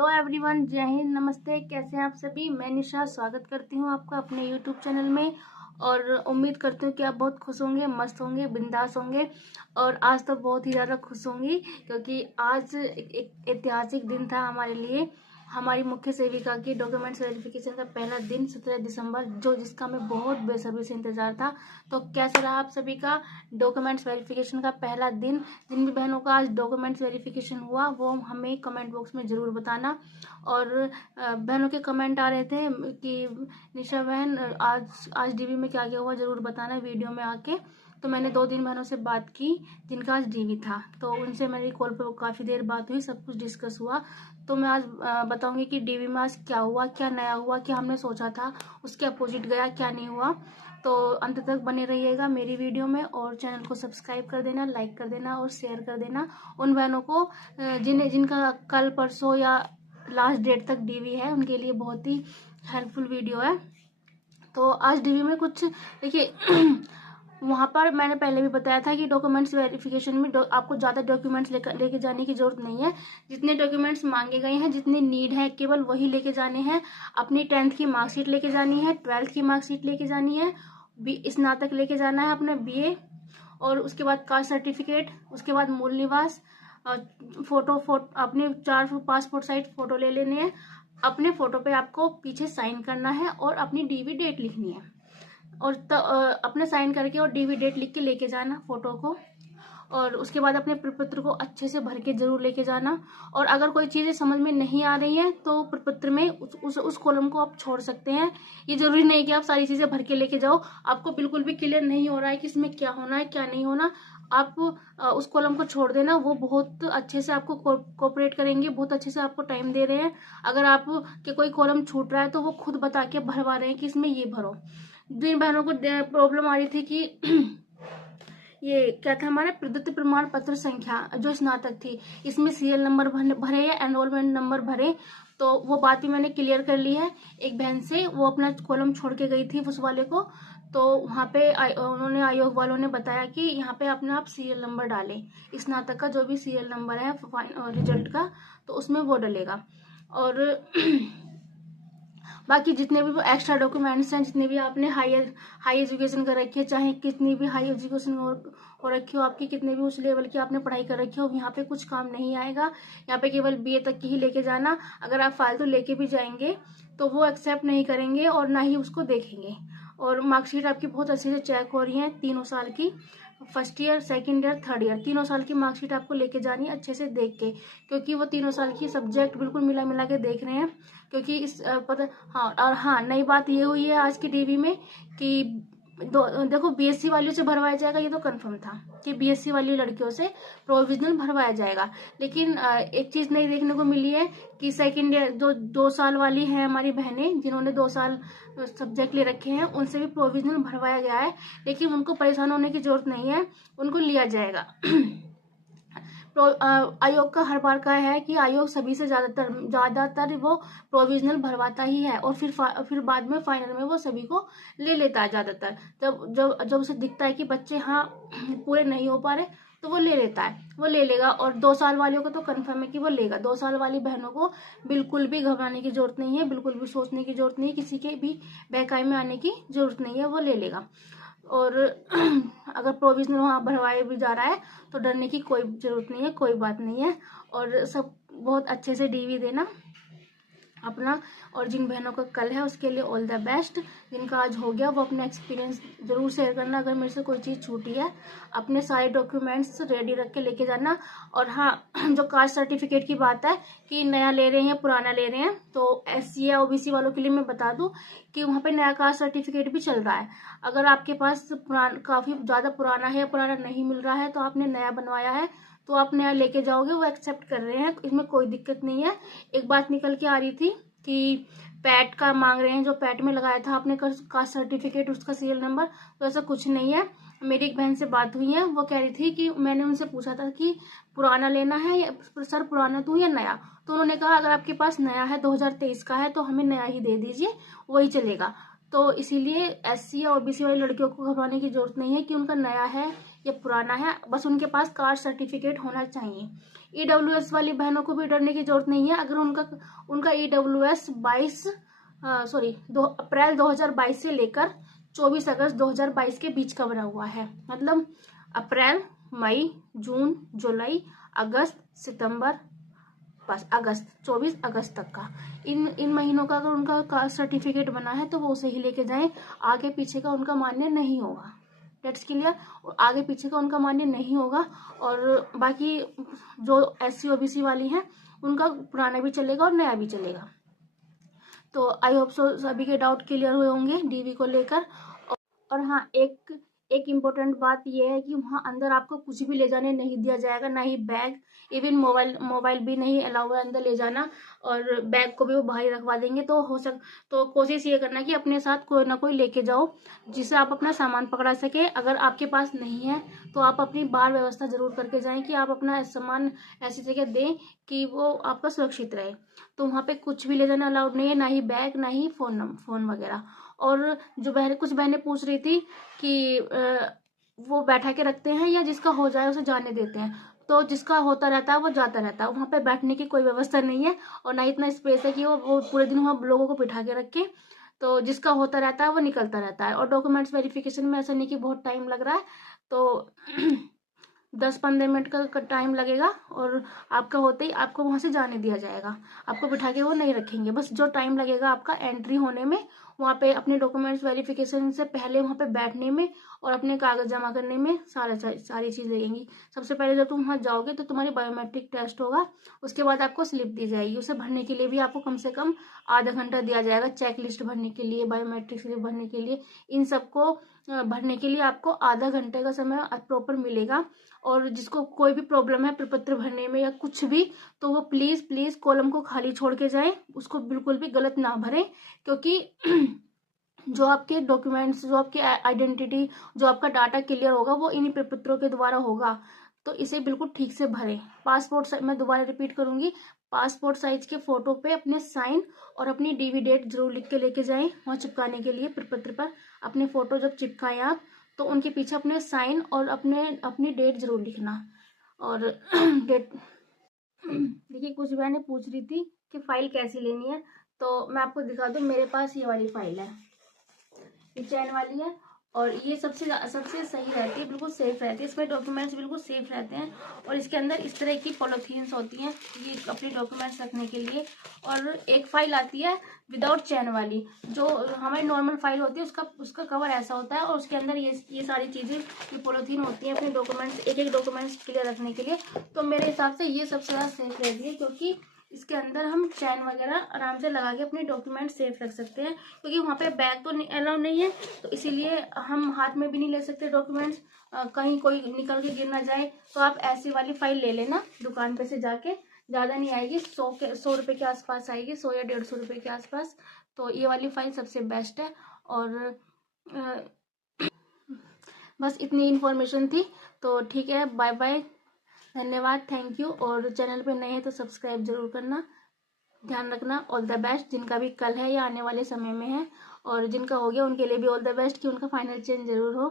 Hello everyone, जय हिंद, नमस्ते। कैसे हैं आप सभी? मैं निशा स्वागत करती हूं आपका अपने यूट्यूब चैनल में और उम्मीद करती हूं कि आप बहुत खुश होंगे, मस्त होंगे, बिंदास होंगे। और आज तो बहुत ही ज़्यादा खुश होंगी क्योंकि आज एक ऐतिहासिक दिन था हमारे लिए। हमारी मुख्य सेविका की डॉक्यूमेंट्स वेरिफिकेशन का पहला दिन 17 दिसंबर, जिसका हमें बहुत बेसब्री से इंतजार था। तो कैसा रहा आप सभी का डॉक्यूमेंट्स वेरिफिकेशन का पहला दिन? जिन भी बहनों का आज डॉक्यूमेंट्स वेरिफिकेशन हुआ वो हमें कमेंट बॉक्स में ज़रूर बताना। और बहनों के कमेंट आ रहे थे कि निशा बहन आज डीवी में क्या क्या हुआ, ज़रूर बताना वीडियो में आके। तो मैंने 2-3 बहनों से बात की जिनका आज डीवी था, तो उनसे मेरी कॉल पर काफ़ी देर बात हुई, सब कुछ डिस्कस हुआ। तो मैं आज बताऊंगी कि डीवी में आज क्या हुआ, क्या नया हुआ, क्या हमने सोचा था उसके अपोजिट गया, क्या नहीं हुआ। तो अंत तक बने रहिएगा मेरी वीडियो में और चैनल को सब्सक्राइब कर देना, लाइक कर देना और शेयर कर देना उन बहनों को जिनका कल परसों या लास्ट डेट तक डीवी है, उनके लिए बहुत ही हेल्पफुल वीडियो है। तो आज डीवी में कुछ देखिए वहाँ पर मैंने पहले भी बताया था कि डॉक्यूमेंट्स वेरिफिकेशन में आपको ज़्यादा डॉक्यूमेंट्स लेके जाने की जरूरत नहीं है। जितने डॉक्यूमेंट्स मांगे गए हैं, जितनी नीड है, केवल वही लेके जाने हैं। अपनी 10th की मार्कशीट लेके जानी है, 12th की मार्कशीट लेके जानी है, स्नातक लेके जाना है अपना BA, और उसके बाद कास्ट सर्टिफिकेट, उसके बाद मूल निवास, फोटो अपने 4 पासपोर्ट साइज फोटो ले लेने हैं। अपने फोटो पे आपको पीछे साइन करना है और अपनी डीवी डेट लिखनी है और अपने साइन करके और डीवी डेट लिख के लेके जाना फोटो को। और उसके बाद अपने प्रपत्र को अच्छे से भर के जरूर लेके जाना। और अगर कोई चीजें समझ में नहीं आ रही हैं तो प्रपत्र में उस कॉलम को आप छोड़ सकते हैं। ये जरूरी नहीं कि आप सारी चीजें भर के लेके जाओ। आपको बिल्कुल भी क्लियर नहीं हो रहा है कि इसमें क्या होना है क्या नहीं होना, आप उस कॉलम को छोड़ देना। वो बहुत अच्छे से आपको कोऑपरेट करेंगे, बहुत अच्छे से आपको टाइम दे रहे हैं। अगर आप के कोई कॉलम छूट रहा है तो वो खुद बता के भरवा रहे हैं कि इसमें ये भरो। जिन बहनों को प्रॉब्लम आ रही थी कि ये क्या था, हमारा प्रदत्त प्रमाण पत्र संख्या जो स्नातक थी, इसमें सीरियल नंबर भरे या एनरोलमेंट नंबर भरे, तो वो बात भी मैंने क्लियर कर ली है। एक बहन से वो अपना कॉलम छोड़ के गई थी उस वाले को, तो वहाँ पे उन्होंने आयोग वालों ने बताया कि यहाँ पे अपना आप सीरियल नंबर डालें, स्नातक का जो भी सीरियल नंबर है रिजल्ट का, तो उसमें वो डलेगा। और बाकी जितने भी एक्स्ट्रा डॉक्यूमेंट्स हैं, जितने भी आपने हाई एजुकेशन कर रखी है, चाहे कितनी भी हाई एजुकेशन हो रखी हो आपकी, कितने भी उस लेवल की आपने पढ़ाई कर रखी हो, यहाँ पे कुछ काम नहीं आएगा। यहाँ पे केवल BA तक की ही लेके जाना। अगर आप फालतू लेके भी जाएंगे तो वो एक्सेप्ट नहीं करेंगे और ना ही उसको देखेंगे। और मार्कशीट आपकी बहुत अच्छे से चेक हो रही है, 3 साल की, first year, second year, third year, 3 साल की मार्कशीट आपको लेके जानी है अच्छे से देख के, क्योंकि वो 3 साल की सब्जेक्ट बिल्कुल मिला के देख रहे हैं। क्योंकि इस पता हाँ, और हाँ, नई बात ये हुई है आज की डीवी में कि देखो BSc वालों से भरवाया जाएगा, ये तो कंफर्म था कि BSc वाली लड़कियों से प्रोविजनल भरवाया जाएगा। लेकिन एक चीज नई देखने को मिली है कि सेकंड ईयर 2 साल वाली हैं हमारी बहनें, जिन्होंने 2 साल सब्जेक्ट ले रखे हैं, उनसे भी प्रोविजनल भरवाया गया है। लेकिन उनको परेशान होने की जरूरत नहीं है, उनको लिया जाएगा। आयोग का हर बार का है कि आयोग सभी से ज्यादातर वो प्रोविजनल भरवाता ही है और फिर बाद में फाइनल में वो सभी को ले लेता है ज्यादातर। जब उसे दिखता है कि बच्चे हाँ पूरे नहीं हो पा रहे तो वो ले लेता है, वो ले लेगा। और 2 साल वालों को तो कंफर्म है कि वो लेगा। 2 साल वाली बहनों को बिल्कुल भी घबराने की जरूरत नहीं है, बिल्कुल भी सोचने की जरूरत नहीं है, किसी के भी बहकाई में आने की जरूरत नहीं है, वो ले लेगा। और अगर प्रोविजनल वहाँ भरवाया भी जा रहा है तो डरने की कोई जरूरत नहीं है, कोई बात नहीं है। और सब बहुत अच्छे से डीवी देना अपना। और जिन बहनों का कल है उसके लिए ऑल द बेस्ट। जिनका आज हो गया वो अपना एक्सपीरियंस जरूर शेयर करना। अगर मेरे से कोई चीज़ छूटी है, अपने सारे डॉक्यूमेंट्स रेडी रख के लेके जाना। और हाँ, जो कास्ट सर्टिफिकेट की बात है कि नया ले रहे हैं पुराना ले रहे हैं, तो SC या OBC वालों के लिए मैं बता दूं कि वहाँ पे नया कास्ट सर्टिफिकेट भी चल रहा है। अगर आपके पास काफ़ी ज़्यादा पुराना है, पुराना नहीं मिल रहा है, तो आपने नया बनवाया है तो आप नया लेके जाओगे, वो एक्सेप्ट कर रहे हैं, इसमें कोई दिक्कत नहीं है। एक बात निकल के आ रही थी कि पैट का मांग रहे हैं, जो पैट में लगाया था आपने कास्ट सर्टिफिकेट, उसका सीरियल नंबर, तो ऐसा कुछ नहीं है। मेरी एक बहन से बात हुई है, वो कह रही थी कि मैंने उनसे पूछा था कि पुराना लेना है या सर पुराना दूं या नया, तो उन्होंने कहा अगर आपके पास नया है 2023 का है तो हमें नया ही दे दीजिए, वही चलेगा। तो इसीलिए SC या OBC वाली लड़कियों को घबराने की जरूरत नहीं है कि उनका नया है या पुराना है, बस उनके पास कास्ट सर्टिफिकेट होना चाहिए। ईडब्ल्यूएस वाली बहनों को भी डरने की जरूरत नहीं है। अगर उनका ईडब्ल्यूएस 2 अप्रैल 2022 से लेकर 24 अगस्त 2022 के बीच का बना हुआ है, मतलब अप्रैल, मई, जून, जुलाई, अगस्त, सितंबर, बस अगस्त, 24 अगस्त तक का, इन महीनों का अगर उनका कास्ट सर्टिफिकेट बना है तो वो उसे ही लेके जाएं। आगे पीछे का उनका मान्य नहीं होगा। That's clear. आगे पीछे का उनका मान्य नहीं होगा। और बाकी जो SC OBC वाली हैं उनका पुराना भी चलेगा और नया भी चलेगा। तो आई होप सो सभी के डाउट क्लियर हुए होंगे DV को लेकर। और हाँ, एक इम्पोर्टेंट बात यह है कि वहाँ अंदर आपको कुछ भी ले जाने नहीं दिया जाएगा, ना ही बैग, इवन मोबाइल भी नहीं अलाउ है अंदर ले जाना, और बैग को भी वो बाहर ही रखवा देंगे। तो कोशिश ये करना कि अपने साथ कोई ना कोई लेके जाओ जिससे आप अपना सामान पकड़ा सके। अगर आपके पास नहीं है तो आप अपनी बाहर व्यवस्था जरूर करके जाएं कि आप अपना सामान ऐसी जगह दें कि वो आपका सुरक्षित रहे। तो वहाँ पे कुछ भी ले जाना अलाउड नहीं है, ना ही बैग, ना ही फोन वगैरह। और जो कुछ बहनें पूछ रही थी कि वो बैठा के रखते हैं या जिसका हो जाए उसे जाने देते हैं, तो जिसका होता रहता है वो जाता रहता है। वहाँ पे बैठने की कोई व्यवस्था नहीं है और ना इतना स्पेस है कि वो पूरे दिन वहाँ लोगों को बिठा के रखे। तो जिसका होता रहता है वो निकलता रहता है। और डॉक्यूमेंट्स वेरिफिकेशन में ऐसा नहीं कि बहुत टाइम लग रहा है, तो 10-15 मिनट का टाइम लगेगा और आपका होते ही आपको वहाँ से जाने दिया जाएगा। आपको बिठा के वो नहीं रखेंगे। बस जो टाइम लगेगा आपका एंट्री होने में, वहाँ पे अपने डॉक्यूमेंट्स वेरिफिकेशन से पहले वहाँ पे बैठने में और अपने कागज जमा करने में सारी चीज़ लगेंगी। सबसे पहले जब तुम वहाँ जाओगे तो तुम्हारी बायोमेट्रिक टेस्ट होगा, उसके बाद आपको स्लिप दी जाएगी। उसे भरने के लिए भी आपको कम से कम आधा घंटा दिया जाएगा। चेक लिस्ट भरने के लिए, बायोमेट्रिक स्लिप भरने के लिए, इन सबको भरने के लिए आपको आधा घंटे का समय प्रॉपर मिलेगा। और जिसको कोई भी प्रॉब्लम है प्रपत्र भरने में या कुछ भी, तो वो प्लीज कॉलम को खाली छोड़ के जाएं, उसको बिल्कुल भी गलत ना भरें। क्योंकि जो आपके डॉक्यूमेंट्स, जो आपकी आइडेंटिटी, जो आपका डाटा क्लियर होगा वो इन्हीं प्रपत्रों के द्वारा होगा। तो इसे बिल्कुल ठीक से भरें। मैं दोबारा रिपीट करूंगी, पासपोर्ट साइज के फोटो पे अपने साइन और अपनी DV डेट जरूर लिख के लेके जाएं वहाँ चिपकाने के लिए। प्रपत्र पर अपने फोटो जब चिपकाएं आप, तो उनके पीछे अपने साइन और अपनी डेट जरूर लिखना। और डेट देखिए, कुछ बहनें पूछ रही थी कि फाइल कैसी लेनी है, तो मैं आपको दिखा दूं। मेरे पास ये वाली फाइल है, ये चैन वाली है, और ये सबसे सही रहती है, बिल्कुल सेफ रहती है। इसमें डॉक्यूमेंट्स बिल्कुल सेफ रहते हैं। और इसके अंदर इस तरह की पॉलीथीन्स होती हैं ये अपने डॉक्यूमेंट्स रखने के लिए। और एक फाइल आती है विदाउट चैन वाली, जो हमारी नॉर्मल फाइल होती है उसका कवर ऐसा होता है, और उसके अंदर ये सारी चीज़ें, ये पॉलीथीन होती है अपने डॉक्यूमेंट्स, एक डॉक्यूमेंट्स क्लियर रखने के लिए। तो मेरे हिसाब से ये सबसे ज़्यादा सेफ रहती है, क्योंकि इसके अंदर हम चैन वगैरह आराम से लगा के अपने डॉक्यूमेंट सेफ रख सकते हैं। क्योंकि वहाँ पे बैग तो अलाउ नहीं है, तो इसीलिए हम हाथ में भी नहीं ले सकते डॉक्यूमेंट्स, कहीं कोई निकल के गिर ना जाए। तो आप ऐसी वाली फाइल ले लेना दुकान पे से जाके, ज़्यादा नहीं आएगी, 100 रुपये के आसपास आएगी, 100 या 150 रुपये के आसपास। तो ये वाली फाइल सबसे बेस्ट है। और बस इतनी इन्फॉर्मेशन थी। तो ठीक है, बाय बाय, धन्यवाद, थैंक यू। और चैनल पे नए हैं तो सब्सक्राइब जरूर करना। ध्यान रखना, ऑल द बेस्ट। जिनका भी कल है या आने वाले समय में है, और जिनका हो गया उनके लिए भी ऑल द बेस्ट कि उनका फाइनल चेंज जरूर हो।